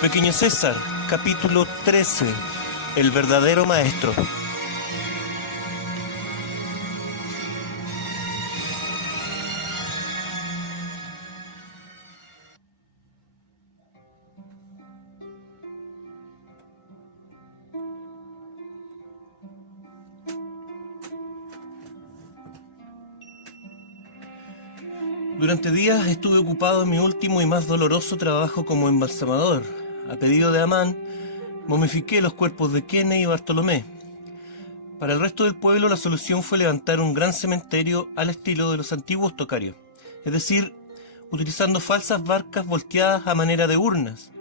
Pequeño César, capítulo 13. El verdadero maestro. Durante días estuve ocupado en mi último y más doloroso trabajo como embalsamador. A pedido de Amán, momifiqué los cuerpos de Kenneth y Bartolomé. Para el resto del pueblo la solución fue levantar un gran cementerio al estilo de los antiguos tocarios, es decir, utilizando falsas barcas volteadas a manera de urnas,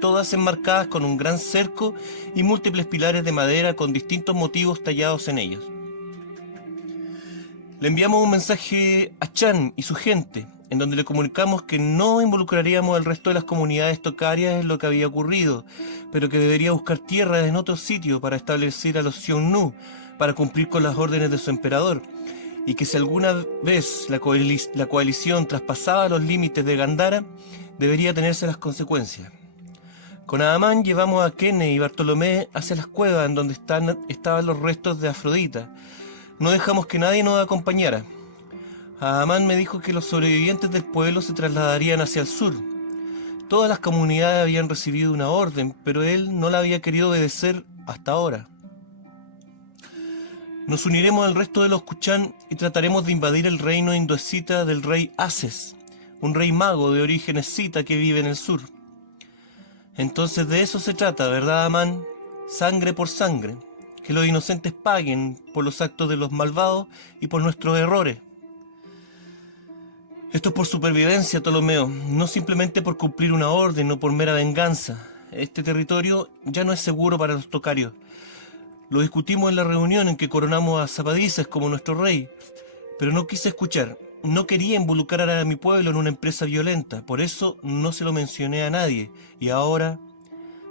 todas enmarcadas con un gran cerco y múltiples pilares de madera con distintos motivos tallados en ellos. Le enviamos un mensaje a Chan y su gente, en donde le comunicamos que no involucraríamos al resto de las comunidades tocarias en lo que había ocurrido, pero que debería buscar tierras en otro sitio para establecer a los Xiongnu, para cumplir con las órdenes de su emperador, y que si alguna vez la coalición traspasaba los límites de Gandhara, debería tenerse las consecuencias. Con Amán llevamos a Kenneth y Bartolomé hacia las cuevas en donde estaban los restos de Afrodita. No dejamos que nadie nos acompañara. Amán me dijo que los sobrevivientes del pueblo se trasladarían hacia el sur. Todas las comunidades habían recibido una orden, pero él no la había querido obedecer hasta ahora. Nos uniremos al resto de los Kuchan y trataremos de invadir el reino indoescita del rey Ases, un rey mago de origen escita que vive en el sur. Entonces de eso se trata, ¿verdad, Amán? Sangre por sangre. Que los inocentes paguen por los actos de los malvados y por nuestros errores. Esto es por supervivencia, Ptolomeo, no simplemente por cumplir una orden o por mera venganza. Este territorio ya no es seguro para los tocarios. Lo discutimos en la reunión en que coronamos a Zapadices como nuestro rey, pero no quise escuchar. No quería involucrar a mi pueblo en una empresa violenta, por eso no se lo mencioné a nadie. Y ahora,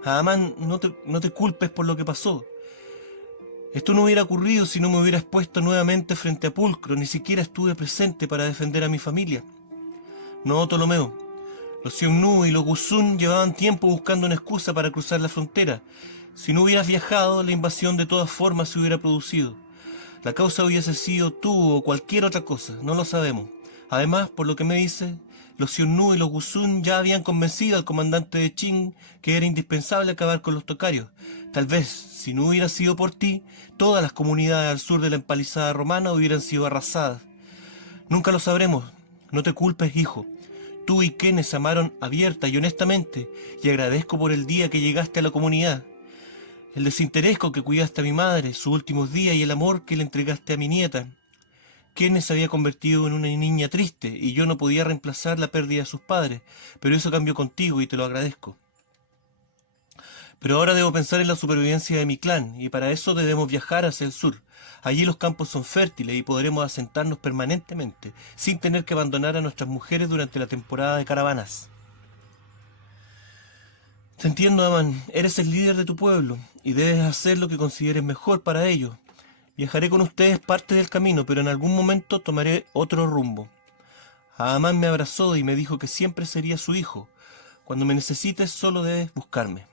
Amán, no te culpes por lo que pasó. Esto no hubiera ocurrido si no me hubiera expuesto nuevamente frente a Pulcro, ni siquiera estuve presente para defender a mi familia. No, Ptolomeo, los Xiongnu y los Gusun llevaban tiempo buscando una excusa para cruzar la frontera. Si no hubieras viajado, la invasión de todas formas se hubiera producido. La causa hubiese sido tú o cualquier otra cosa, no lo sabemos. Además, por lo que me dice, los Xiongnu y los Gusun ya habían convencido al comandante de Qin que era indispensable acabar con los tocarios. Tal vez, si no hubiera sido por ti, todas las comunidades al sur de la empalizada romana hubieran sido arrasadas. Nunca lo sabremos. No te culpes, hijo. Tú y Kenneth se amaron abierta y honestamente, y agradezco por el día que llegaste a la comunidad. El desinterés con que cuidaste a mi madre, sus últimos días y el amor que le entregaste a mi nieta. Kenneth se había convertido en una niña triste y yo no podía reemplazar la pérdida de sus padres, pero eso cambió contigo y te lo agradezco. Pero ahora debo pensar en la supervivencia de mi clan y para eso debemos viajar hacia el sur. Allí los campos son fértiles y podremos asentarnos permanentemente, sin tener que abandonar a nuestras mujeres durante la temporada de caravanas. Te entiendo, Amán, eres el líder de tu pueblo y debes hacer lo que consideres mejor para ello. Viajaré con ustedes parte del camino, pero en algún momento tomaré otro rumbo. Amán me abrazó y me dijo que siempre sería su hijo. Cuando me necesites solo debes buscarme.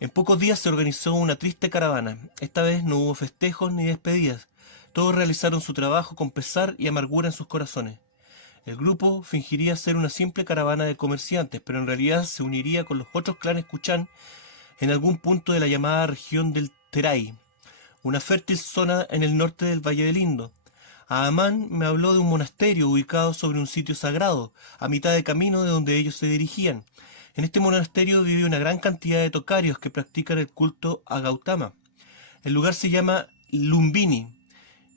En pocos días se organizó una triste caravana. Esta vez no hubo festejos ni despedidas. Todos realizaron su trabajo con pesar y amargura en sus corazones. El grupo fingiría ser una simple caravana de comerciantes, pero en realidad se uniría con los otros clanes Kuchan en algún punto de la llamada región del Terai, una fértil zona en el norte del Valle del Indo. Amán me habló de un monasterio ubicado sobre un sitio sagrado, a mitad de camino de donde ellos se dirigían. En este monasterio vive una gran cantidad de tocarios que practican el culto a Gautama. El lugar se llama Lumbini.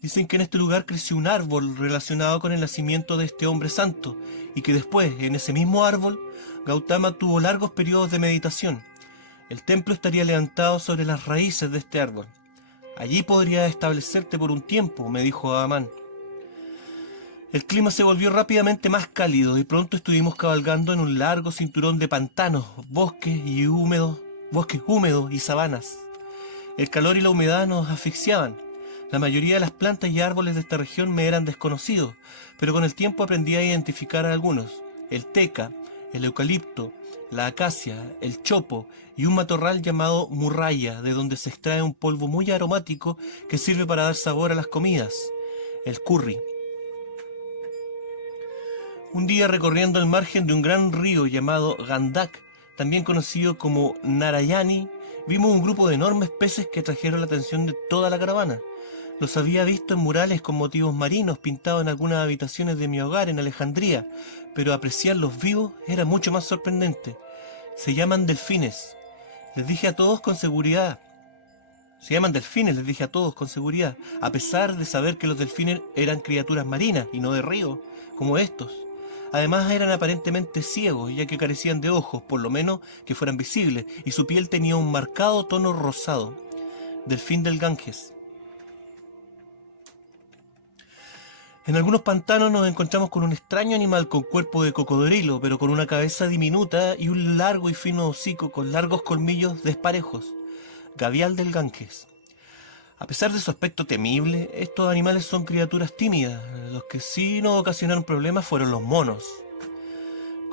Dicen que en este lugar creció un árbol relacionado con el nacimiento de este hombre santo, y que después, en ese mismo árbol, Gautama tuvo largos periodos de meditación. El templo estaría levantado sobre las raíces de este árbol. Allí podrías establecerte por un tiempo, me dijo Amán. El clima se volvió rápidamente más cálido y pronto estuvimos cabalgando en un largo cinturón de pantanos, bosques húmedos y sabanas. El calor y la humedad nos asfixiaban. La mayoría de las plantas y árboles de esta región me eran desconocidos, pero con el tiempo aprendí a identificar a algunos. El teca, el eucalipto, la acacia, el chopo y un matorral llamado murraya, de donde se extrae un polvo muy aromático que sirve para dar sabor a las comidas, el curry. Un día, recorriendo el margen de un gran río llamado Gandak, también conocido como Narayani, vimos un grupo de enormes peces que atrajeron la atención de toda la caravana. Los había visto en murales con motivos marinos pintados en algunas habitaciones de mi hogar en Alejandría, pero apreciarlos vivos era mucho más sorprendente. Se llaman delfines. Les dije a todos con seguridad. Se llaman delfines, les dije a todos con seguridad, a pesar de saber que los delfines eran criaturas marinas y no de río, como estos. Además eran aparentemente ciegos, ya que carecían de ojos, por lo menos que fueran visibles, y su piel tenía un marcado tono rosado. Delfín del Ganges. En algunos pantanos nos encontramos con un extraño animal con cuerpo de cocodrilo, pero con una cabeza diminuta y un largo y fino hocico con largos colmillos desparejos. Gavial del Ganges. A pesar de su aspecto temible, estos animales son criaturas tímidas. Los que sí nos ocasionaron problemas fueron los monos.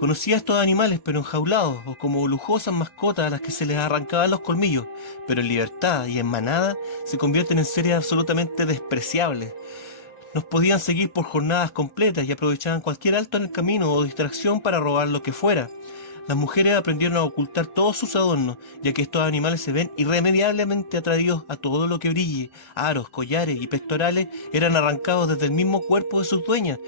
Conocí a estos animales, pero enjaulados, o como lujosas mascotas a las que se les arrancaban los colmillos, pero en libertad y en manada se convierten en seres absolutamente despreciables. Nos podían seguir por jornadas completas y aprovechaban cualquier alto en el camino o distracción para robar lo que fuera. Las mujeres aprendieron a ocultar todos sus adornos, ya que estos animales se ven irremediablemente atraídos a todo lo que brille. Aros, collares y pectorales eran arrancados desde el mismo cuerpo de sus dueñas,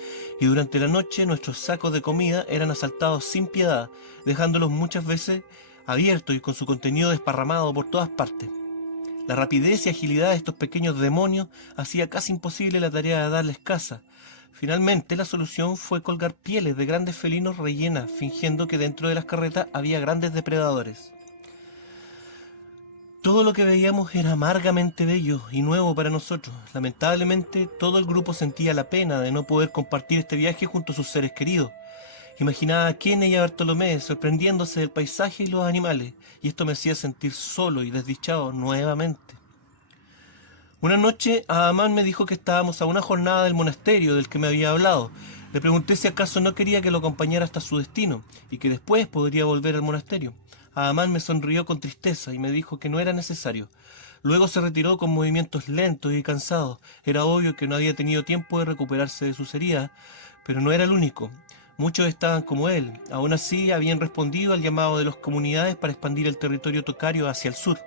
y durante la noche nuestros sacos de comida eran asaltados sin piedad, dejándolos muchas veces abiertos y con su contenido desparramado por todas partes. La rapidez y agilidad de estos pequeños demonios hacía casi imposible la tarea de darles caza. Finalmente, la solución fue colgar pieles de grandes felinos rellenas, fingiendo que dentro de las carretas había grandes depredadores. Todo lo que veíamos era amargamente bello y nuevo para nosotros. Lamentablemente, todo el grupo sentía la pena de no poder compartir este viaje junto a sus seres queridos. Imaginaba a Kenneth y a Bartolomé sorprendiéndose del paisaje y los animales, y esto me hacía sentir solo y desdichado nuevamente. Una noche, Amán me dijo que estábamos a una jornada del monasterio del que me había hablado. Le pregunté si acaso no quería que lo acompañara hasta su destino, y que después podría volver al monasterio. Amán me sonrió con tristeza y me dijo que no era necesario. Luego se retiró con movimientos lentos y cansados. Era obvio que no había tenido tiempo de recuperarse de sus heridas, pero no era el único. Muchos estaban como él. Aún así, habían respondido al llamado de las comunidades para expandir el territorio tocario hacia el sur.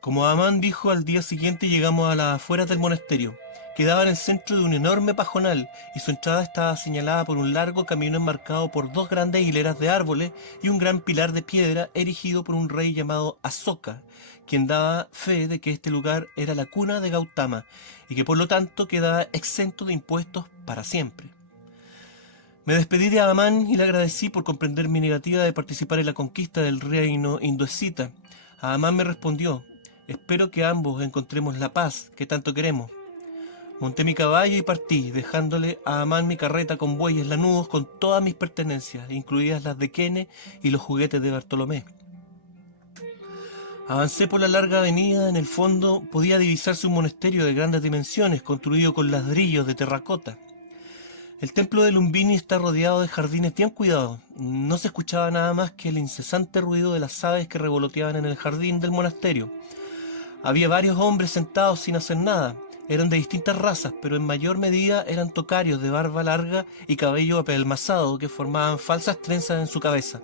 Como Amán dijo, al día siguiente llegamos a las afueras del monasterio. Quedaba en el centro de un enorme pajonal y su entrada estaba señalada por un largo camino enmarcado por dos grandes hileras de árboles y un gran pilar de piedra erigido por un rey llamado Asoka, quien daba fe de que este lugar era la cuna de Gautama y que por lo tanto quedaba exento de impuestos para siempre. Me despedí de Amán y le agradecí por comprender mi negativa de participar en la conquista del reino indoescita. Amán me respondió: espero que ambos encontremos la paz que tanto queremos. Monté mi caballo y partí, dejándole a Amán mi carreta con bueyes lanudos con todas mis pertenencias, incluidas las de Kenneth y los juguetes de Bartolomé. Avancé por la larga avenida. En el fondo podía divisarse un monasterio de grandes dimensiones, construido con ladrillos de terracota. El templo de Lumbini está rodeado de jardines bien cuidados. No se escuchaba nada más que el incesante ruido de las aves que revoloteaban en el jardín del monasterio. Había varios hombres sentados sin hacer nada. Eran de distintas razas, pero en mayor medida eran tocarios de barba larga y cabello apelmazado que formaban falsas trenzas en su cabeza.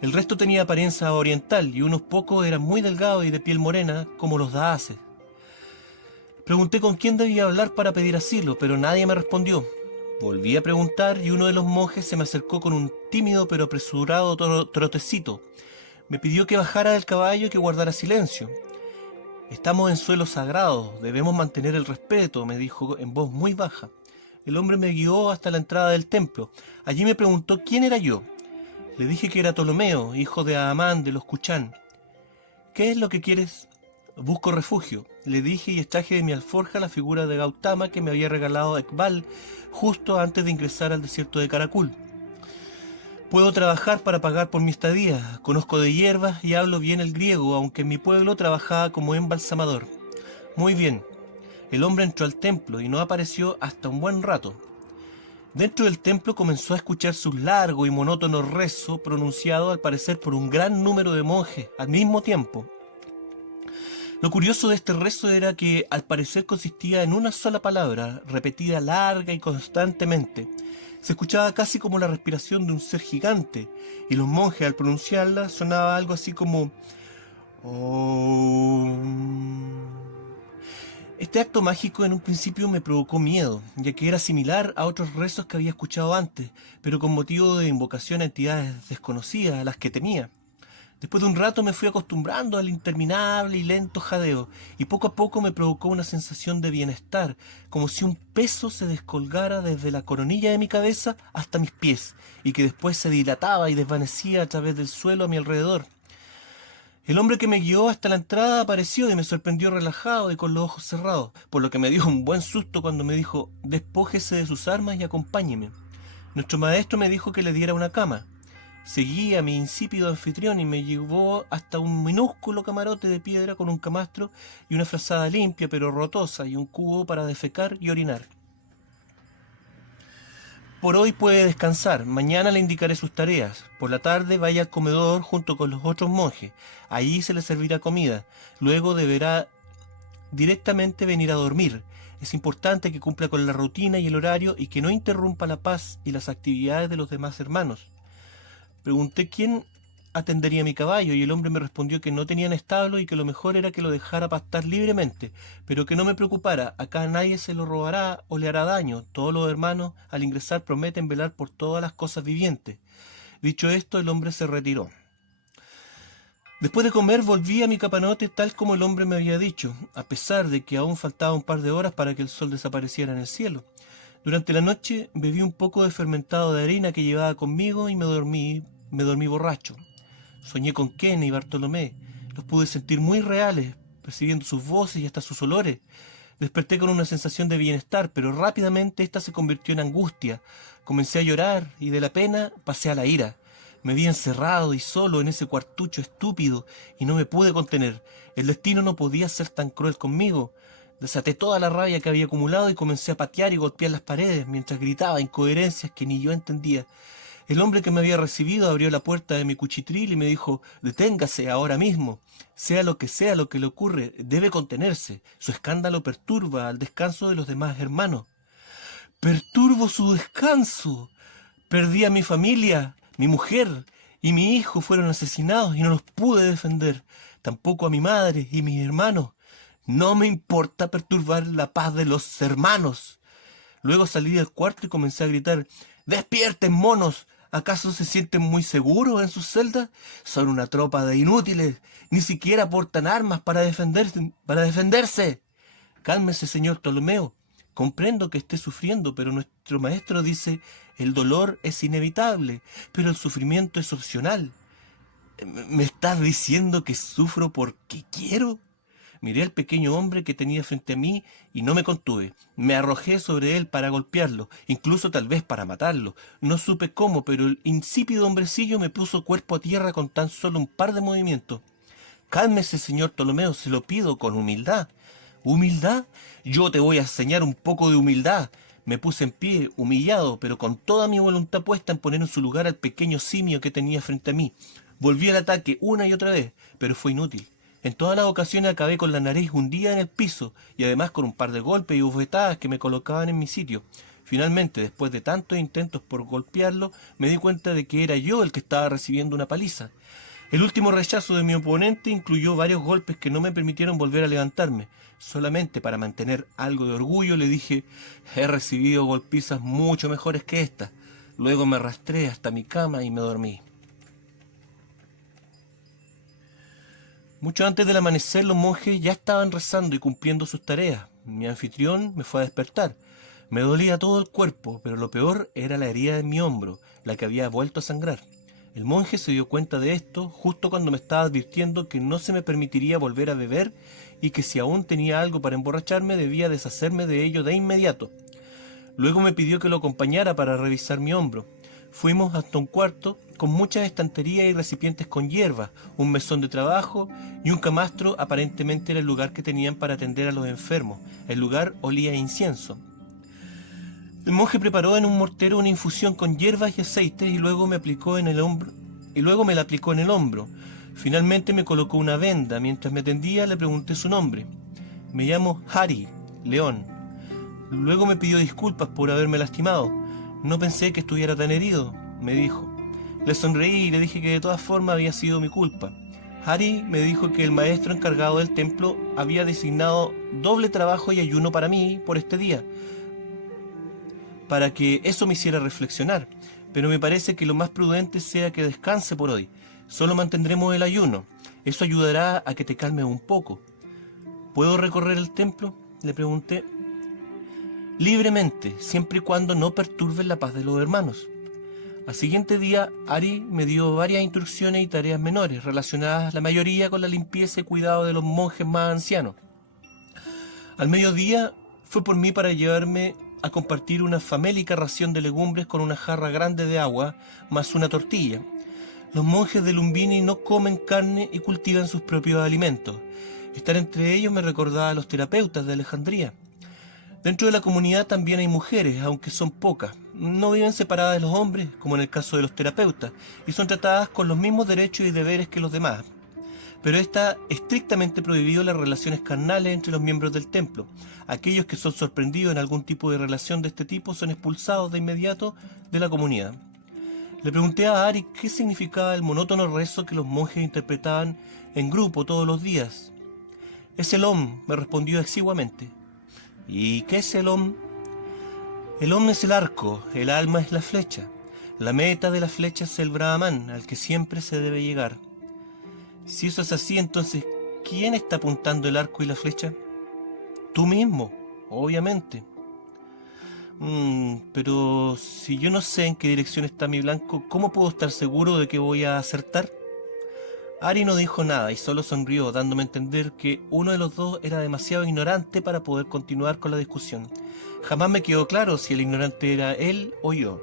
El resto tenía apariencia oriental y unos pocos eran muy delgados y de piel morena, como los daaces. Pregunté con quién debía hablar para pedir asilo, pero nadie me respondió. Volví a preguntar y uno de los monjes se me acercó con un tímido pero apresurado trotecito. Me pidió que bajara del caballo y que guardara silencio. Estamos en suelo sagrado, debemos mantener el respeto, me dijo en voz muy baja. El hombre me guió hasta la entrada del templo. Allí me preguntó quién era yo. Le dije que era Ptolomeo, hijo de Amán de los Kuchan. ¿Qué es lo que quieres? Busco refugio, le dije, y extraje de mi alforja la figura de Gautama que me había regalado Ekbal justo antes de ingresar al desierto de Karakul. Puedo trabajar para pagar por mi estadía, conozco de hierbas y hablo bien el griego, aunque en mi pueblo trabajaba como embalsamador. Muy bien. El hombre entró al templo y no apareció hasta un buen rato. Dentro del templo comenzó a escucharse un largo y monótono rezo pronunciado al parecer por un gran número de monjes al mismo tiempo. Lo curioso de este rezo era que al parecer consistía en una sola palabra, repetida larga y constantemente. Se escuchaba casi como la respiración de un ser gigante, y los monjes al pronunciarla sonaba algo así como Om. Este acto mágico en un principio me provocó miedo, ya que era similar a otros rezos que había escuchado antes, pero con motivo de invocación a entidades desconocidas a las que temía. Después de un rato me fui acostumbrando al interminable y lento jadeo, y poco a poco me provocó una sensación de bienestar, como si un peso se descolgara desde la coronilla de mi cabeza hasta mis pies, y que después se dilataba y desvanecía a través del suelo a mi alrededor. El hombre que me guió hasta la entrada apareció y me sorprendió relajado y con los ojos cerrados, por lo que me dio un buen susto cuando me dijo: despójese de sus armas y acompáñeme. Nuestro maestro me dijo que le diera una cama. Seguí a mi insípido anfitrión y me llevó hasta un minúsculo camarote de piedra con un camastro y una frazada limpia pero rotosa y un cubo para defecar y orinar. Por hoy puede descansar, mañana le indicaré sus tareas. Por la tarde vaya al comedor junto con los otros monjes. Allí se le servirá comida. Luego deberá directamente venir a dormir. Es importante que cumpla con la rutina y el horario y que no interrumpa la paz y las actividades de los demás hermanos. Pregunté quién atendería mi caballo y el hombre me respondió que no tenían establo y que lo mejor era que lo dejara pastar libremente, pero que no me preocupara, acá nadie se lo robará o le hará daño. Todos los hermanos al ingresar prometen velar por todas las cosas vivientes. Dicho esto, el hombre se retiró. Después de comer volví a mi capanote tal como el hombre me había dicho, a pesar de que aún faltaba un par de horas para que el sol desapareciera en el cielo. Durante la noche bebí un poco de fermentado de harina que llevaba conmigo y me dormí borracho. Soñé con Kenia y Bartolomé. Los pude sentir muy reales, percibiendo sus voces y hasta sus olores. Desperté con una sensación de bienestar, pero rápidamente esta se convirtió en angustia. Comencé a llorar y de la pena pasé a la ira. Me vi encerrado y solo en ese cuartucho estúpido y no me pude contener. El destino no podía ser tan cruel conmigo. Desaté toda la rabia que había acumulado y comencé a patear y golpear las paredes mientras gritaba incoherencias que ni yo entendía. El hombre que me había recibido abrió la puerta de mi cuchitril y me dijo: deténgase ahora mismo. Sea lo que le ocurre, debe contenerse. Su escándalo perturba al descanso de los demás hermanos. ¡Perturbo su descanso! Perdí a mi familia, mi mujer y mi hijo fueron asesinados y no los pude defender. Tampoco a mi madre y mis hermanos. No me importa perturbar la paz de los hermanos. Luego salí del cuarto y comencé a gritar: ¡despierten, monos! ¿Acaso se sienten muy seguros en sus celdas? Son una tropa de inútiles. Ni siquiera portan armas para defenderse. Cálmese, señor Ptolomeo. Comprendo que esté sufriendo, pero nuestro maestro dice: el dolor es inevitable, pero el sufrimiento es opcional. ¿Me estás diciendo que sufro porque quiero? Miré al pequeño hombre que tenía frente a mí y no me contuve. Me arrojé sobre él para golpearlo, incluso tal vez para matarlo. No supe cómo, pero el insípido hombrecillo me puso cuerpo a tierra con tan solo un par de movimientos. Cálmese, señor Ptolomeo, se lo pido con humildad. ¿Humildad? Yo te voy a enseñar un poco de humildad. Me puse en pie, humillado, pero con toda mi voluntad puesta en poner en su lugar al pequeño simio que tenía frente a mí. Volví al ataque una y otra vez, pero fue inútil. En todas las ocasiones acabé con la nariz hundida en el piso y además con un par de golpes y bofetadas que me colocaban en mi sitio. Finalmente, después de tantos intentos por golpearlo, me di cuenta de que era yo el que estaba recibiendo una paliza. El último rechazo de mi oponente incluyó varios golpes que no me permitieron volver a levantarme. Solamente para mantener algo de orgullo le dije: he recibido golpizas mucho mejores que esta. Luego me arrastré hasta mi cama y me dormí. Mucho antes del amanecer los monjes ya estaban rezando y cumpliendo sus tareas. Mi anfitrión me fue a despertar. Me dolía todo el cuerpo, pero lo peor era la herida en mi hombro, la que había vuelto a sangrar. El monje se dio cuenta de esto justo cuando me estaba advirtiendo que no se me permitiría volver a beber y que si aún tenía algo para emborracharme debía deshacerme de ello de inmediato. Luego me pidió que lo acompañara para revisar mi hombro. Fuimos hasta un cuarto con muchas estanterías y recipientes con hierbas, un mesón de trabajo y un camastro. Aparentemente era el lugar que tenían para atender a los enfermos. El lugar olía a incienso. El monje preparó en un mortero una infusión con hierbas y aceite y luego me aplicó en el hombro, y luego me la aplicó en el hombro. Finalmente me colocó una venda. Mientras me tendía le pregunté su nombre. Me llamo Hari, León. Luego me pidió disculpas por haberme lastimado. No pensé que estuviera tan herido, me dijo. Le sonreí y le dije que de todas formas había sido mi culpa. Hari me dijo que el maestro encargado del templo había designado doble trabajo y ayuno para mí por este día, para que eso me hiciera reflexionar, pero me parece que lo más prudente sea que descanse por hoy. Solo mantendremos el ayuno. Eso ayudará a que te calmes un poco. ¿Puedo recorrer el templo?, le pregunté. Libremente, siempre y cuando no perturbes la paz de los hermanos. Al siguiente día, Ari me dio varias instrucciones y tareas menores, relacionadas la mayoría con la limpieza y cuidado de los monjes más ancianos. Al mediodía fue por mí para llevarme a compartir una famélica ración de legumbres con una jarra grande de agua, más una tortilla. Los monjes de Lumbini no comen carne y cultivan sus propios alimentos. Estar entre ellos me recordaba a los terapeutas de Alejandría. Dentro de la comunidad también hay mujeres, aunque son pocas. No viven separadas de los hombres, como en el caso de los terapeutas, y son tratadas con los mismos derechos y deberes que los demás. Pero está estrictamente prohibido las relaciones carnales entre los miembros del templo. Aquellos que son sorprendidos en algún tipo de relación de este tipo son expulsados de inmediato de la comunidad. Le pregunté a Ari qué significaba el monótono rezo que los monjes interpretaban en grupo todos los días. «Es el Om», me respondió exiguamente. «¿Y qué es el Om?» «El Om es el arco, el alma es la flecha. La meta de la flecha es el Brahman, al que siempre se debe llegar». Si eso es así, entonces, ¿quién está apuntando el arco y la flecha? Tú mismo, obviamente. Pero si yo no sé en qué dirección está mi blanco, ¿cómo puedo estar seguro de que voy a acertar? Ari no dijo nada y solo sonrió, dándome a entender que uno de los dos era demasiado ignorante para poder continuar con la discusión. Jamás me quedó claro si el ignorante era él o yo.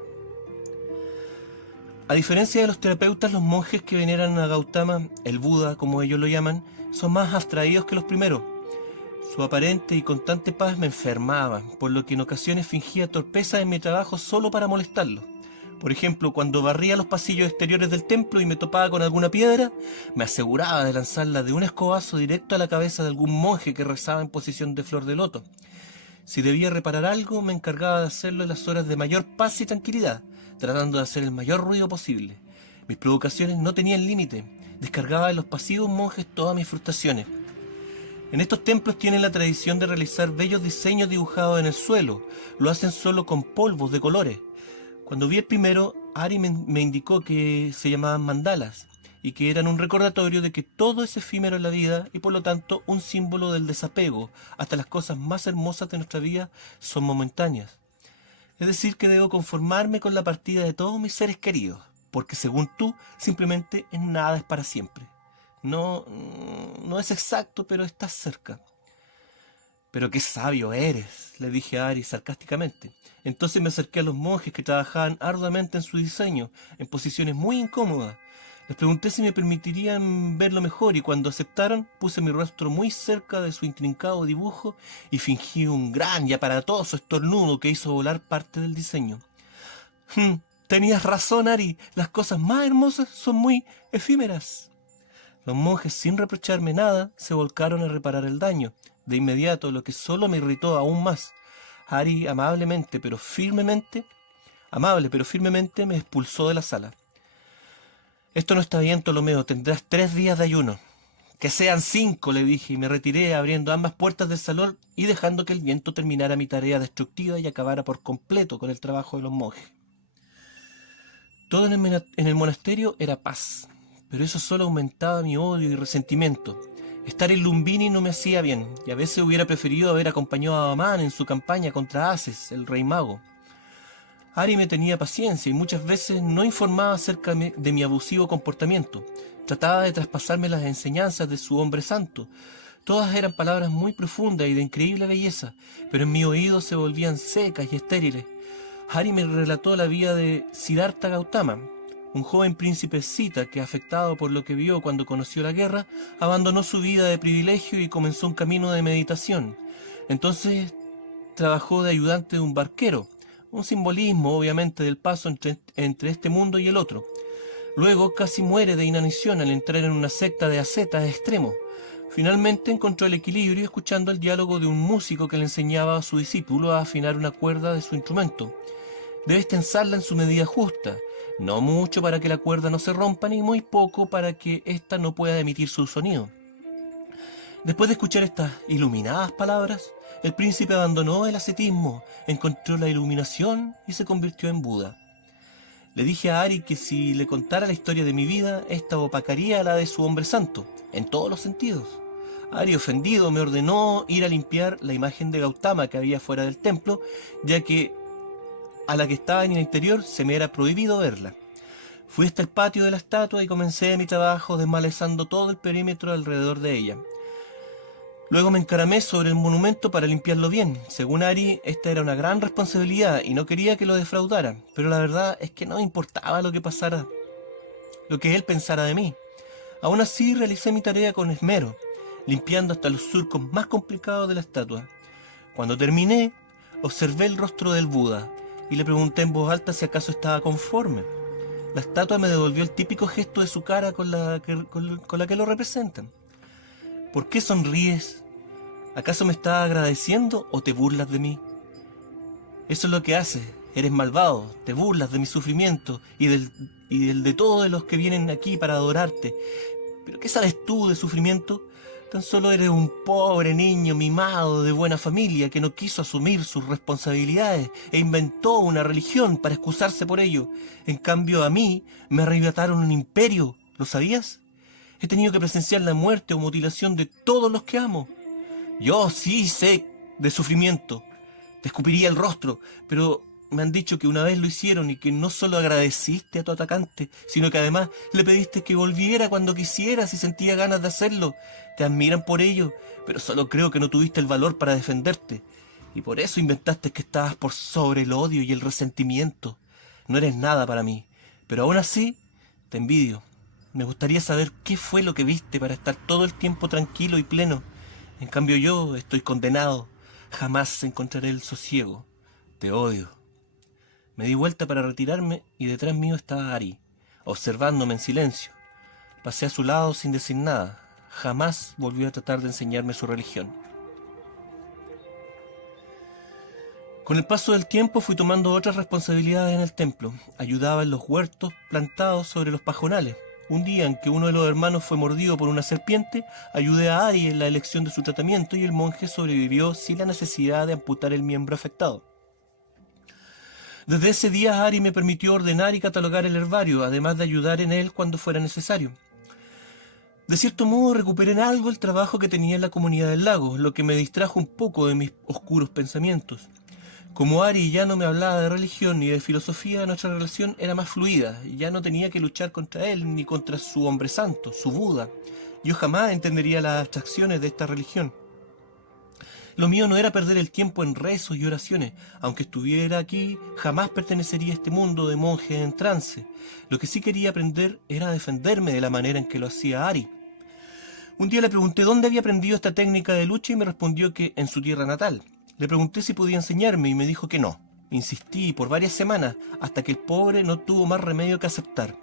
A diferencia de los terapeutas, los monjes que veneran a Gautama, el Buda como ellos lo llaman, son más abstraídos que los primeros. Su aparente y constante paz me enfermaba, por lo que en ocasiones fingía torpeza en mi trabajo solo para molestarlos. Por ejemplo, cuando barría los pasillos exteriores del templo y me topaba con alguna piedra, me aseguraba de lanzarla de un escobazo directo a la cabeza de algún monje que rezaba en posición de flor de loto. Si debía reparar algo, me encargaba de hacerlo en las horas de mayor paz y tranquilidad, tratando de hacer el mayor ruido posible. Mis provocaciones no tenían límite. Descargaba en los pasivos monjes todas mis frustraciones. En estos templos tienen la tradición de realizar bellos diseños dibujados en el suelo. Lo hacen solo con polvos de colores. Cuando vi el primero, Ari me indicó que se llamaban mandalas y que eran un recordatorio de que todo es efímero en la vida y por lo tanto un símbolo del desapego. Hasta las cosas más hermosas de nuestra vida son momentáneas. Es decir, que debo conformarme con la partida de todos mis seres queridos, porque según tú, simplemente en nada es para siempre. No es exacto, pero estás cerca. «Pero qué sabio eres», le dije a Ari sarcásticamente. Entonces me acerqué a los monjes que trabajaban arduamente en su diseño, en posiciones muy incómodas. Les pregunté si me permitirían verlo mejor y cuando aceptaron puse mi rostro muy cerca de su intrincado dibujo y fingí un gran y aparatoso estornudo que hizo volar parte del diseño. Tenías razón, Ari, las cosas más hermosas son muy efímeras. Los monjes, sin reprocharme nada, se volcaron a reparar el daño. De inmediato, lo que solo me irritó aún más. Ari amable pero firmemente me expulsó de la sala. «Esto no está bien, Ptolomeo, tendrás 3 días de ayuno». «Que sean 5», le dije, y me retiré abriendo ambas puertas del salón y dejando que el viento terminara mi tarea destructiva y acabara por completo con el trabajo de los monjes. Todo en el monasterio era paz, pero eso solo aumentaba mi odio y resentimiento. Estar en Lumbini no me hacía bien, y a veces hubiera preferido haber acompañado a Amán en su campaña contra Aces, el rey mago. Ari me tenía paciencia y muchas veces no informaba acerca de mi abusivo comportamiento. Trataba de traspasarme las enseñanzas de su hombre santo. Todas eran palabras muy profundas y de increíble belleza, pero en mi oído se volvían secas y estériles. Ari me relató la vida de Siddhartha Gautama, un joven príncipe escita que, afectado por lo que vio cuando conoció la guerra, abandonó su vida de privilegio y comenzó un camino de meditación. Entonces trabajó de ayudante de un barquero, un simbolismo obviamente del paso entre este mundo y el otro. Luego casi muere de inanición al entrar en una secta de ascetas extremos. Finalmente encontró el equilibrio escuchando el diálogo de un músico que le enseñaba a su discípulo a afinar una cuerda de su instrumento. Debes tensarla en su medida justa, no mucho para que la cuerda no se rompa ni muy poco para que ésta no pueda emitir su sonido. Después de escuchar estas iluminadas palabras, el príncipe abandonó el ascetismo, encontró la iluminación y se convirtió en Buda. Le dije a Ari que si le contara la historia de mi vida, esta opacaría la de su hombre santo, en todos los sentidos. Ari, ofendido, me ordenó ir a limpiar la imagen de Gautama que había fuera del templo, ya que a la que estaba en el interior se me era prohibido verla. Fui hasta el patio de la estatua y comencé mi trabajo desmalezando todo el perímetro alrededor de ella. Luego me encaramé sobre el monumento para limpiarlo bien. Según Ari, esta era una gran responsabilidad y no quería que lo defraudara, pero la verdad es que no me importaba lo que pasara, lo que él pensara de mí. Aún así realicé mi tarea con esmero, limpiando hasta los surcos más complicados de la estatua. Cuando terminé, observé el rostro del Buda y le pregunté en voz alta si acaso estaba conforme. La estatua me devolvió el típico gesto de su cara con la que lo representan. ¿Por qué sonríes? ¿Acaso me estás agradeciendo o te burlas de mí? Eso es lo que haces, eres malvado, te burlas de mi sufrimiento y del de todos los que vienen aquí para adorarte. ¿Pero qué sabes tú de sufrimiento? Tan solo eres un pobre niño mimado de buena familia que no quiso asumir sus responsabilidades e inventó una religión para excusarse por ello. En cambio a mí me arrebataron un imperio, ¿lo sabías? He tenido que presenciar la muerte o mutilación de todos los que amo. Yo sí sé de sufrimiento. Te escupiría el rostro, pero me han dicho que una vez lo hicieron y que no solo agradeciste a tu atacante, sino que además le pediste que volviera cuando quisiera si sentía ganas de hacerlo. Te admiran por ello, pero solo creo que no tuviste el valor para defenderte. Y por eso inventaste que estabas por sobre el odio y el resentimiento. No eres nada para mí, pero aún así te envidio. Me gustaría saber qué fue lo que viste para estar todo el tiempo tranquilo y pleno. En cambio yo estoy condenado. Jamás encontraré el sosiego. Te odio. Me di vuelta para retirarme y detrás mío estaba Ari, observándome en silencio. Pasé a su lado sin decir nada. Jamás volvió a tratar de enseñarme su religión. Con el paso del tiempo fui tomando otras responsabilidades en el templo. Ayudaba en los huertos plantados sobre los pajonales. Un día en que uno de los hermanos fue mordido por una serpiente, ayudé a Ari en la elección de su tratamiento y el monje sobrevivió sin la necesidad de amputar el miembro afectado. Desde ese día Ari me permitió ordenar y catalogar el herbario, además de ayudar en él cuando fuera necesario. De cierto modo recuperé en algo el trabajo que tenía en la comunidad del lago, lo que me distrajo un poco de mis oscuros pensamientos. Como Ari ya no me hablaba de religión ni de filosofía, nuestra relación era más fluida, y ya no tenía que luchar contra él ni contra su hombre santo, su Buda. Yo jamás entendería las abstracciones de esta religión. Lo mío no era perder el tiempo en rezos y oraciones. Aunque estuviera aquí, jamás pertenecería a este mundo de monjes en trance. Lo que sí quería aprender era defenderme de la manera en que lo hacía Ari. Un día le pregunté dónde había aprendido esta técnica de lucha y me respondió que en su tierra natal. Le pregunté si podía enseñarme y me dijo que no. Insistí por varias semanas hasta que el pobre no tuvo más remedio que aceptar.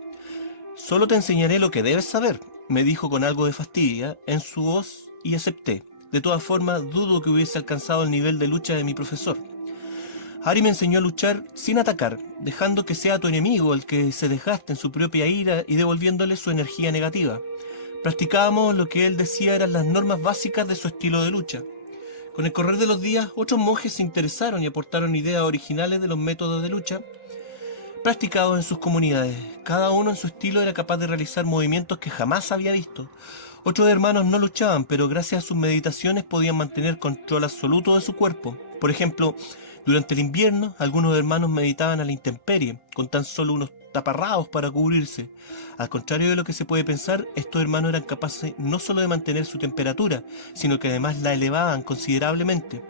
«Solo te enseñaré lo que debes saber», me dijo con algo de fastidio en su voz y acepté. De todas formas, dudo que hubiese alcanzado el nivel de lucha de mi profesor. Ari me enseñó a luchar sin atacar, dejando que sea tu enemigo el que se desgaste en su propia ira y devolviéndole su energía negativa. Practicábamos lo que él decía eran las normas básicas de su estilo de lucha. Con el correr de los días, otros monjes se interesaron y aportaron ideas originales de los métodos de lucha practicados en sus comunidades. Cada uno en su estilo era capaz de realizar movimientos que jamás había visto. Otros hermanos no luchaban, pero gracias a sus meditaciones podían mantener control absoluto de su cuerpo. Por ejemplo, durante el invierno, algunos hermanos meditaban a la intemperie, con tan solo unos taparrabos para cubrirse. Al contrario de lo que se puede pensar, estos hermanos eran capaces no solo de mantener su temperatura, sino que además la elevaban considerablemente.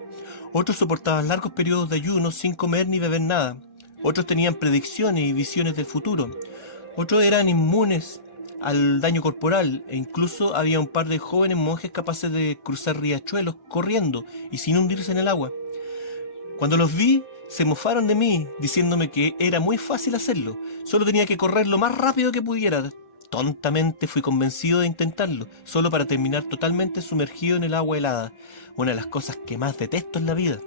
Otros soportaban largos periodos de ayuno sin comer ni beber nada. Otros tenían predicciones y visiones del futuro. Otros eran inmunes al daño corporal, e incluso había un par de jóvenes monjes capaces de cruzar riachuelos corriendo y sin hundirse en el agua. Cuando los vi, Se mofaron de mí, diciéndome que era muy fácil hacerlo, solo tenía que correr lo más rápido que pudiera. Tontamente fui convencido de intentarlo, solo para terminar totalmente sumergido en el agua helada, una de las cosas que más detesto en la vida.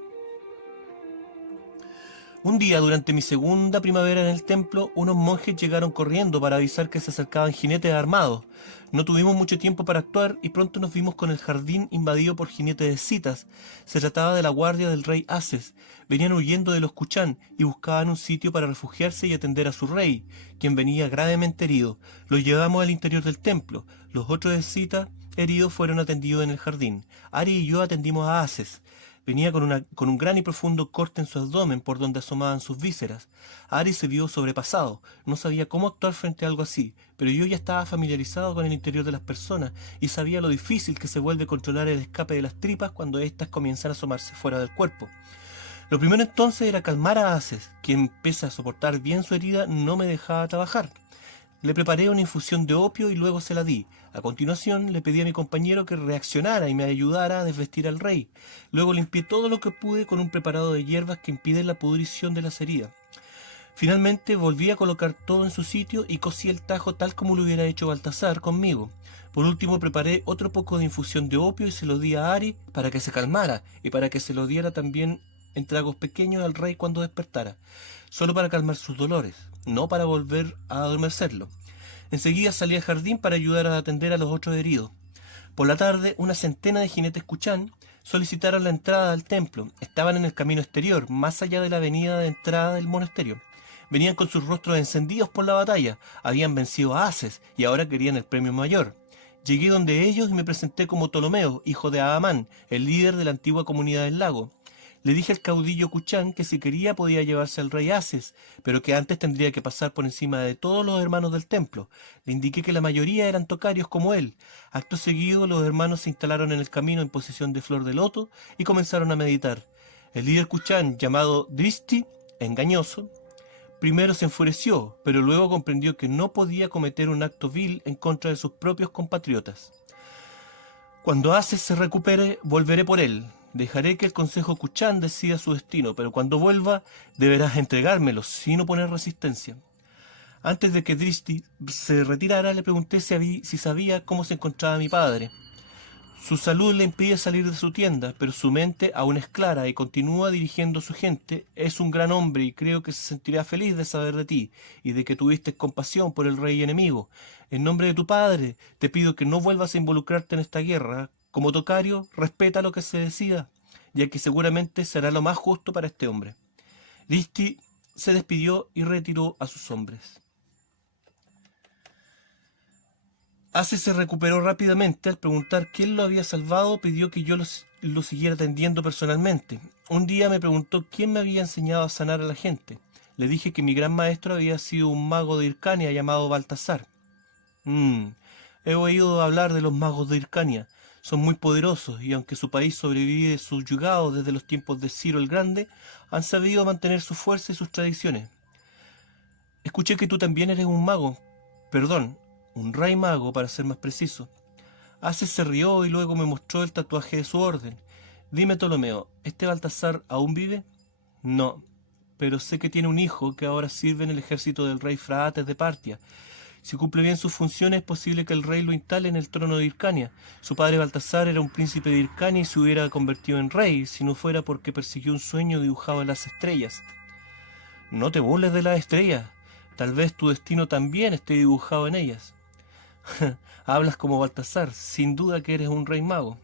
Un día, durante mi segunda primavera en el templo, unos monjes llegaron corriendo para avisar que se acercaban jinetes armados. No tuvimos mucho tiempo para actuar y pronto nos vimos con el jardín invadido por jinetes escitas. Se trataba de la guardia del rey Aces. Venían huyendo de los Kuchan y buscaban un sitio para refugiarse y atender a su rey, quien venía gravemente herido. Los llevamos al interior del templo. Los otros escitas heridos fueron atendidos en el jardín. Ari y yo atendimos a Aces. Venía con un gran y profundo corte en su abdomen por donde asomaban sus vísceras. Ari se vio sobrepasado, no sabía cómo actuar frente a algo así, pero yo ya estaba familiarizado con el interior de las personas y sabía lo difícil que se vuelve controlar el escape de las tripas cuando éstas comienzan a asomarse fuera del cuerpo. Lo primero entonces era calmar a Aces, quien, pese a soportar bien su herida, no me dejaba trabajar. Le preparé una infusión de opio y luego se la di. A continuación le pedí a mi compañero que reaccionara y me ayudara a desvestir al rey. Luego limpié todo lo que pude con un preparado de hierbas que impiden la pudrición de las heridas. Finalmente volví a colocar todo en su sitio y cosí el tajo tal como lo hubiera hecho Baltasar conmigo. Por último preparé otro poco de infusión de opio y se lo di a Ari para que se calmara y para que se lo diera también en tragos pequeños al rey cuando despertara, solo para calmar sus dolores, no para volver a adormecerlo. Enseguida salí al jardín para ayudar a atender a los otros heridos. Por la tarde, una centena de jinetes Kuchan solicitaron la entrada al templo. Estaban en el camino exterior, más allá de la avenida de entrada del monasterio. Venían con sus rostros encendidos por la batalla, habían vencido a Aces y ahora querían el premio mayor. Llegué donde ellos y me presenté como Ptolomeo, hijo de Aamán, el líder de la antigua comunidad del lago. Le dije al caudillo Kuchan que si quería podía llevarse al rey Aces, pero que antes tendría que pasar por encima de todos los hermanos del templo. Le indiqué que la mayoría eran tocarios como él. Acto seguido, los hermanos se instalaron en el camino en posición de flor de loto y comenzaron a meditar. El líder Kuchan, llamado Dristi, engañoso, primero se enfureció, pero luego comprendió que no podía cometer un acto vil en contra de sus propios compatriotas. Cuando Aces se recupere, volveré por él. Dejaré que el consejo Kuchan decida su destino, pero cuando vuelva deberás entregármelo sin oponer resistencia. Antes de que Dristi se retirara, le pregunté si sabía cómo se encontraba mi padre. Su salud le impide salir de su tienda, pero su mente aún es clara y continúa dirigiendo a su gente. Es un gran hombre y creo que se sentirá feliz de saber de ti y de que tuviste compasión por el rey enemigo. En nombre de tu padre, te pido que no vuelvas a involucrarte en esta guerra. Como tocario, respeta lo que se decida, ya que seguramente será lo más justo para este hombre. Dristi se despidió y retiró a sus hombres. Aces se recuperó rápidamente. Al preguntar quién lo había salvado, pidió que yo lo siguiera atendiendo personalmente. Un día me preguntó quién me había enseñado a sanar a la gente. Le dije que mi gran maestro había sido un mago de Hircania llamado Baltasar. He oído hablar de los magos de Hircania. Son muy poderosos y aunque su país sobrevive subyugado desde los tiempos de Ciro el Grande, han sabido mantener su fuerza y sus tradiciones. Escuché que tú también eres un mago. Perdón, un rey mago para ser más preciso. Aces se rió y luego me mostró el tatuaje de su orden. Dime, Ptolomeo, ¿este Baltasar aún vive? No, pero sé que tiene un hijo que ahora sirve en el ejército del rey Fraates de Partia. Si cumple bien sus funciones, es posible que el rey lo instale en el trono de Hircania. Su padre Baltasar era un príncipe de Hircania y se hubiera convertido en rey, si no fuera porque persiguió un sueño dibujado en las estrellas. No te burles de las estrellas. Tal vez tu destino también esté dibujado en ellas. Hablas como Baltasar, sin duda que eres un rey mago.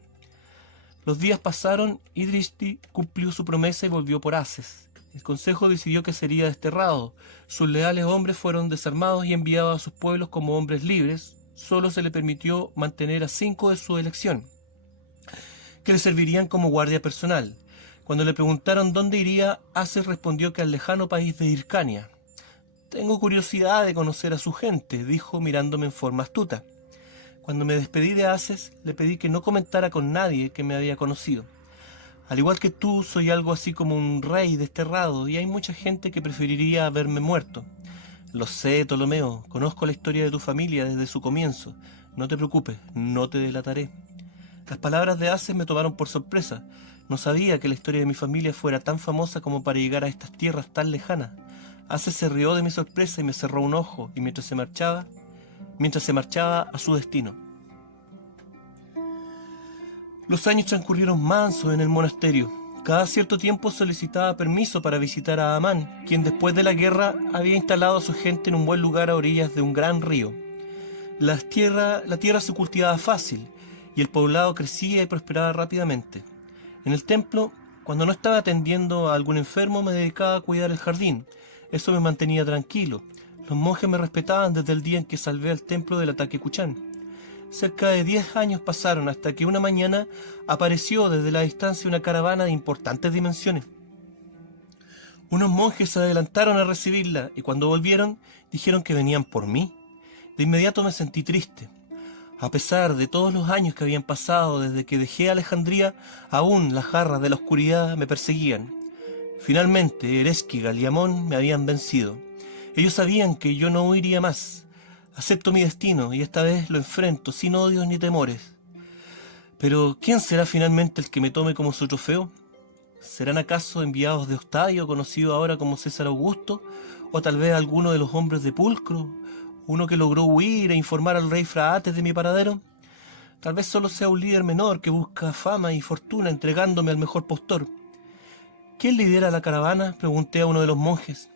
Los días pasaron y Dristi cumplió su promesa y volvió por Aces. El consejo decidió que sería desterrado. Sus leales hombres fueron desarmados y enviados a sus pueblos como hombres libres. Solo se le permitió mantener a 5 de su elección, que le servirían como guardia personal. Cuando le preguntaron dónde iría, Aces respondió que al lejano país de Hircania. Tengo curiosidad de conocer a su gente, dijo mirándome en forma astuta. Cuando me despedí de Aces, le pedí que no comentara con nadie que me había conocido. Al igual que tú, soy algo así como un rey desterrado y hay mucha gente que preferiría verme muerto. Lo sé, Ptolomeo, conozco la historia de tu familia desde su comienzo. No te preocupes, no te delataré. Las palabras de Aces me tomaron por sorpresa. No sabía que la historia de mi familia fuera tan famosa como para llegar a estas tierras tan lejanas. Ace se rió de mi sorpresa y me cerró un ojo, y mientras se marchaba a su destino. Los años transcurrieron mansos en el monasterio. Cada cierto tiempo solicitaba permiso para visitar a Amán, quien después de la guerra había instalado a su gente en un buen lugar a orillas de un gran río. La tierra se cultivaba fácil, y el poblado crecía y prosperaba rápidamente. En el templo, cuando no estaba atendiendo a algún enfermo, me dedicaba a cuidar el jardín. Eso me mantenía tranquilo. Los monjes me respetaban desde el día en que salvé al templo del ataque Kuchan. Cerca de 10 años pasaron hasta que una mañana apareció desde la distancia una caravana de importantes dimensiones. Unos monjes se adelantaron a recibirla y cuando volvieron dijeron que venían por mí. De inmediato me sentí triste. A pesar de todos los años que habían pasado desde que dejé Alejandría, aún las garras de la oscuridad me perseguían. Finalmente, Ereshkigal y Amón me habían vencido. Ellos sabían que yo no huiría más. Acepto mi destino y esta vez lo enfrento sin odios ni temores. Pero, ¿quién será finalmente el que me tome como su trofeo? ¿Serán acaso enviados de Ostadio, conocido ahora como César Augusto? ¿O tal vez alguno de los hombres de Pulcro? ¿Uno que logró huir e informar al rey Fraates de mi paradero? Tal vez solo sea un líder menor que busca fama y fortuna entregándome al mejor postor. ¿Quién lidera la caravana?, pregunté a uno de los monjes.